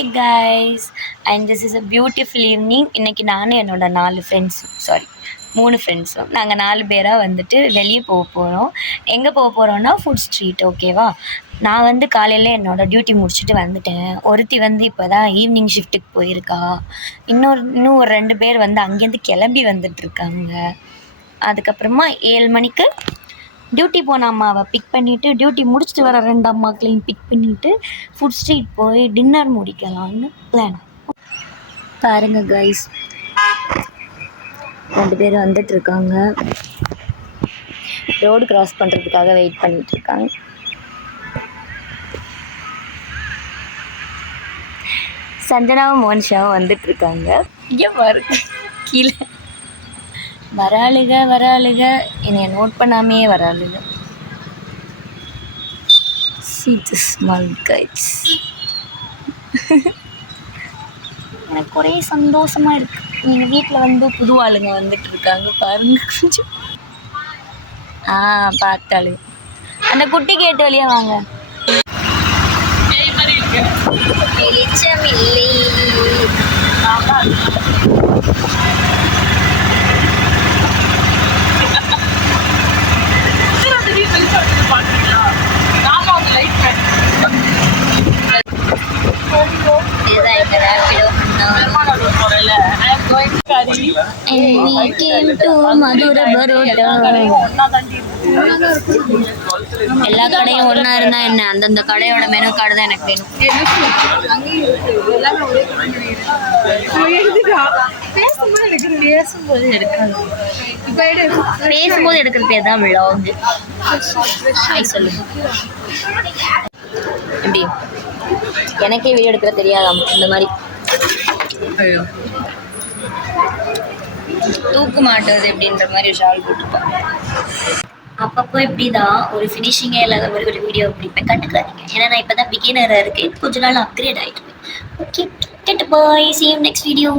Hi guys and this is a beautiful evening. இன்றைக்கி நானும் என்னோட 3 ஃப்ரெண்ட்ஸும் நாங்கள் 4 பேராக வந்துட்டு வெளியே போக போகிறோம். எங்கே போக போகிறோன்னா ஃபுட் ஸ்ட்ரீட். ஓகேவா? நான் வந்து காலையில் என்னோடய டியூட்டி முடிச்சுட்டு வந்துட்டேன். ஒருத்தி வந்து இப்போ தான் ஈவினிங் ஷிஃப்ட்டுக்கு போயிருக்கா. இன்னும் ஒரு 2 பேர் வந்து அங்கேருந்து கிளம்பி வந்துட்டுருக்காங்க. அதுக்கப்புறமா 7 மணிக்கு டியூட்டி போன அம்மாவை பிக் பண்ணிவிட்டு டியூட்டி முடிச்சுட்டு வர 2 அம்மாக்களையும் பிக் பண்ணிவிட்டு ஃபுட் ஸ்ட்ரீட் போய் டின்னர் முடிக்கலான்னு பிளான். பாருங்கள் கைஸ், 2 பேர் வந்துட்டுருக்காங்க. ரோடு கிராஸ் பண்ணுறதுக்காக வெயிட் பண்ணிகிட்ருக்காங்க. சஞ்சனாவும் மோனிஷாவும் வந்துட்டுருக்காங்க. இங்கே பாருங்க, கீழே வராளுக என்னை note பண்ணாமையே வராளுக. See the small guys. எனக்கு ஒரே சந்தோஷமாக இருக்குது. எங்கள் வீட்டில் வந்து புது ஆளுங்க வந்துட்டுருக்காங்க பாருங்க. கொஞ்சம் பார்த்தாளு அந்த குட்டி கேட்டு வழியா வாங்க. வெளிச்சம் இல்லை. எல்லா கடையும் ஒன்னா இருந்தா என்ன, அந்தந்த கடையோட மெனு கார்டு தான் எனக்கு வேணும். பேசும்போது எடுக்கிற பேர் தான் விலாக். சொல்லுங்க, எப்படி எனக்கே வீடியோ எடுக்கிற தெரியாதாம். இந்த மாதிரி தூக்கு மாட்டுறது எப்படின்ற மாதிரி ஷால் போட்டுப்பேன். அப்பப்போ இப்படி தான் ஒரு ஃபினிஷிங்கே இல்லாத மாதிரி ஒரு வீடியோ பிடிப்பேன். கண்டுக்காதீங்க, ஏன்னா நான் இப்போ தான் பிகினராக இருக்கேன். கொஞ்ச நாள் அப்கிரேட் ஆகிட்டு. Okay, bye, see you next video.